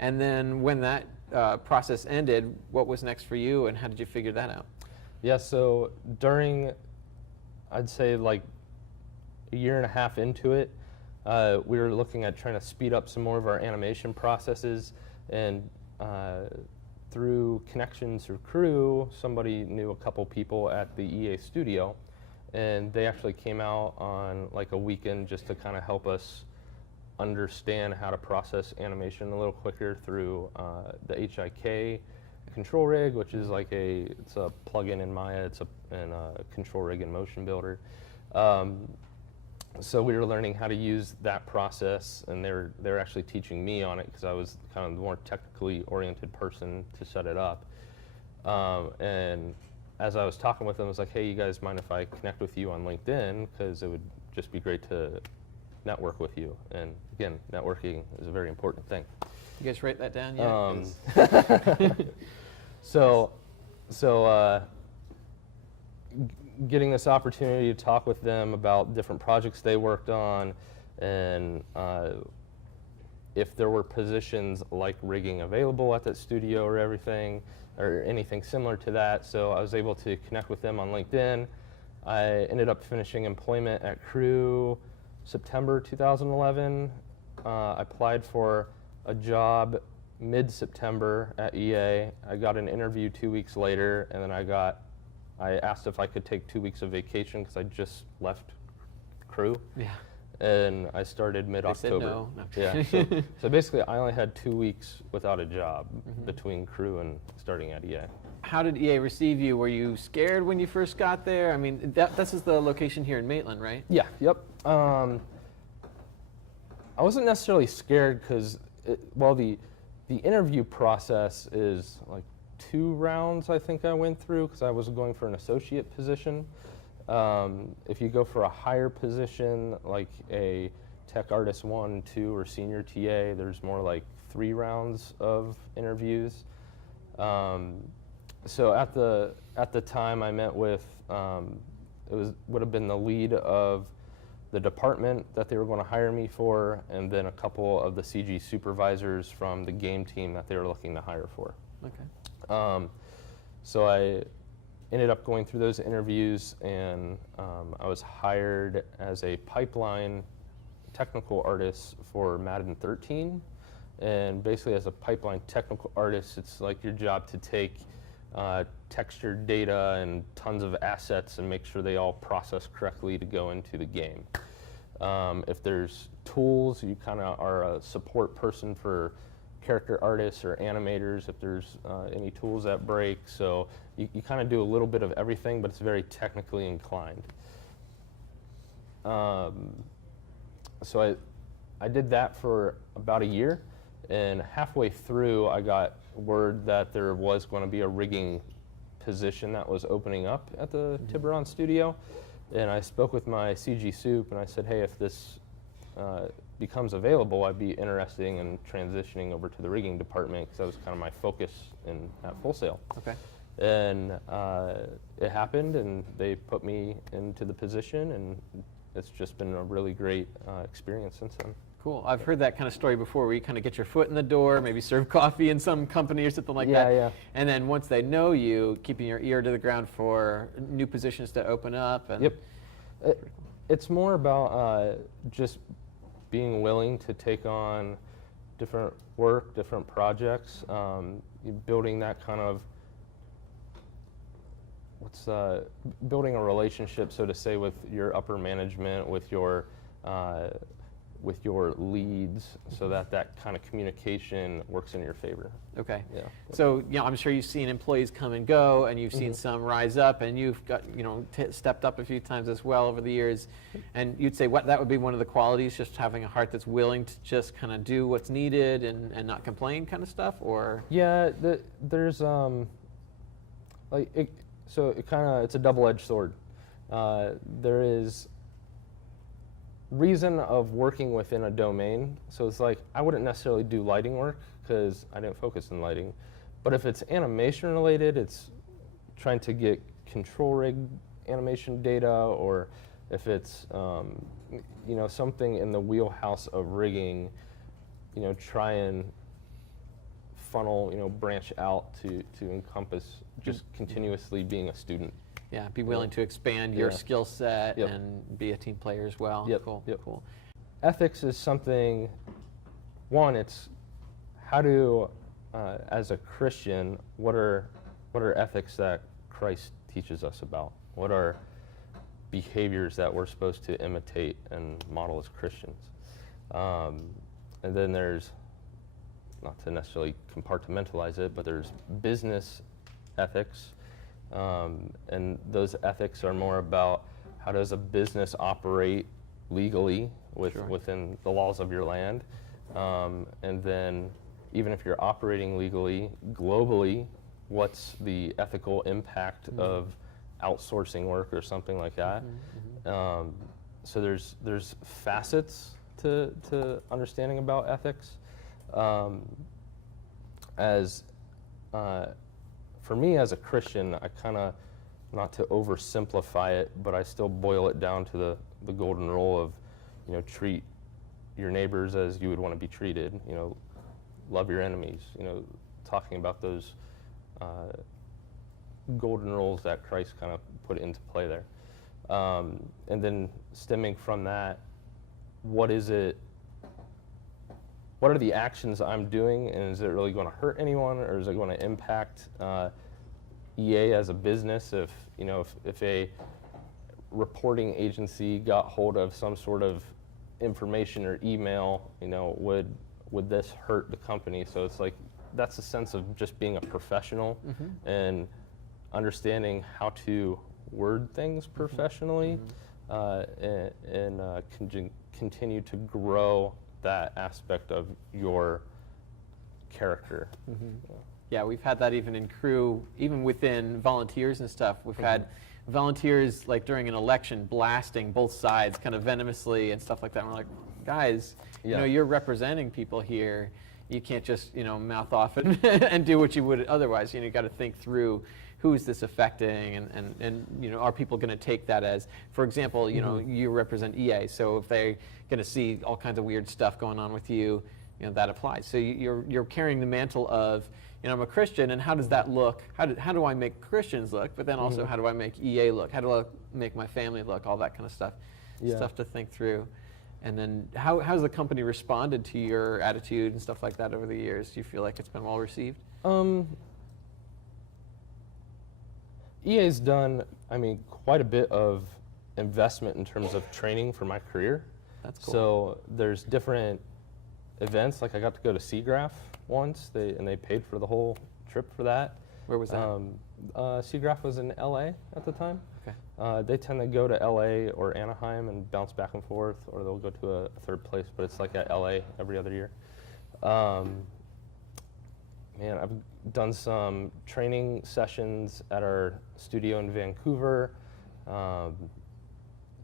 And then when that process ended, what was next for you, and how did you figure that out? Yeah, so during, I'd say like a year and a half into it, we were looking at trying to speed up some more of our animation processes, and through connections or crew, somebody knew a couple people at the EA studio, and they actually came out on like a weekend just to kind of help us understand how to process animation a little quicker through the HIK control rig, which is like it's a plugin in Maya, and a control rig and motion builder. So we were learning how to use that process, and they were actually teaching me on it because I was kind of the more technically oriented person to set it up. And as I was talking with them, I was like, hey, you guys mind if I connect with you on LinkedIn? Because it would just be great to network with you. And again, networking is a very important thing. You guys write that down yet? So getting this opportunity to talk with them about different projects they worked on, and if there were positions like rigging available at that studio or anything similar to that. So I was able to connect with them on LinkedIn. I ended up finishing employment at Crew September 2011. I applied for a job mid-September at EA. I got an interview 2 weeks later, and then I asked if I could take 2 weeks of vacation because I just left Crew. Yeah. And I started mid-October. They said no. Yeah. So basically, I only had 2 weeks without a job between Crew and starting at EA. How did EA receive you? Were you scared when you first got there? I mean, this is the location here in Maitland, right? Yeah. Yep. I wasn't necessarily scared because, the interview process is like 2 rounds, I think I went through, because I was going for an associate position. If you go for a higher position, like a tech artist 1, 2, or senior TA, there's more like 3 rounds of interviews. So at the time I met with, would have been the lead of the department that they were going to hire me for, and then a couple of the CG supervisors from the game team that they were looking to hire for. Okay. So I ended up going through those interviews, and I was hired as a pipeline technical artist for Madden 13. And basically, as a pipeline technical artist, it's like your job to take textured data and tons of assets and make sure they all process correctly to go into the game. If there's tools, you kind of are a support person for character artists or animators if there's any tools that break. So you kind of do a little bit of everything, but it's very technically inclined. So I did that for about a year, and halfway through I got word that there was going to be a rigging position that was opening up at the Tiburon studio. And I spoke with my CG soup, and I said, hey, if this becomes available, I'd be interested in transitioning over to the rigging department, because that was kind of my focus at Full Sail. Okay. And it happened, and they put me into the position, and it's just been a really great experience since then. Cool. I've heard that kind of story before, where you kind of get your foot in the door, maybe serve coffee in some company or something like that. Yeah. And then once they know you, keeping your ear to the ground for new positions to open up. And yep. It's more about just being willing to take on different work, different projects, building that kind of, building a relationship, so to say, with your upper management, with your leads, so that kind of communication works in your favor. Okay. Yeah. So, I'm sure you've seen employees come and go, and you've seen some rise up, and you've got, stepped up a few times as well over the years. And you'd say that would be one of the qualities, just having a heart that's willing to just kind of do what's needed and not complain, kind of stuff, or? Yeah, there's it's a double-edged sword. There is reason of working within a domain. So it's like, I wouldn't necessarily do lighting work because I didn't focus in lighting. But if it's animation related, it's trying to get control rig animation data, or if it's something in the wheelhouse of rigging, try and funnel, branch out to encompass just continuously being a student. Yeah, be willing to expand your Yeah. skill set Yep. and be a team player as well. Yep, Cool, yep. cool. Ethics is something, one, it's how do, as a Christian, what are ethics that Christ teaches us about? What are behaviors that we're supposed to imitate and model as Christians? And then there's, not to necessarily compartmentalize it, but there's business ethics. And those ethics are more about how does a business operate legally Sure. within the laws of your land. And then even if you're operating legally, globally, what's the ethical impact of outsourcing work or something like that? So there's facets to understanding about ethics. For me as a Christian, I kind of, not to oversimplify it, but I still boil it down to the golden rule of, treat your neighbors as you would want to be treated, love your enemies, talking about those golden rules that Christ kind of put into play there. And then stemming from that, what are the actions I'm doing, and is it really going to hurt anyone, or is it going to impact EA as a business? If a reporting agency got hold of some sort of information or email, would this hurt the company? So it's like, that's a sense of just being a professional and understanding how to word things professionally, and continue to grow that aspect of your character. Yeah, we've had that even in crew, even within volunteers and stuff. We've had volunteers, like during an election, blasting both sides kind of venomously and stuff like that. And we're like, guys, you're representing people here. You can't just, mouth off and do what you would otherwise. You got to think through, who's this affecting, and are people going to take that as, for example, you represent EA, so if they're going to see all kinds of weird stuff going on with you, that applies. So you're carrying the mantle of, I'm a Christian, and how does that look? How do I make Christians look? But then also, how do I make EA look? How do I make my family look? All that kind of stuff. Yeah. Stuff to think through. And then how's the company responded to your attitude and stuff like that over the years? Do you feel like it's been well received? EA's done, quite a bit of investment in terms of training for my career. That's cool. So there's different events, like I got to go to SeaGraph once, and they paid for the whole trip for that. Where was that? SeaGraph was in LA at the time. Okay. They tend to go to LA or Anaheim and bounce back and forth, or they'll go to a third place, but it's like at LA every other year. I've done some training sessions at our studio in Vancouver.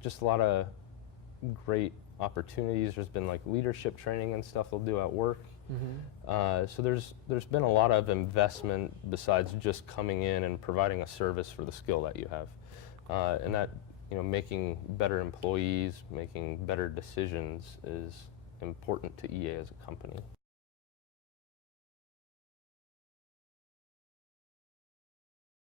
Just a lot of great opportunities. There's been like leadership training and stuff they'll do at work. So there's been a lot of investment besides just coming in and providing a service for the skill that you have, and that making better employees, making better decisions is important to EA as a company.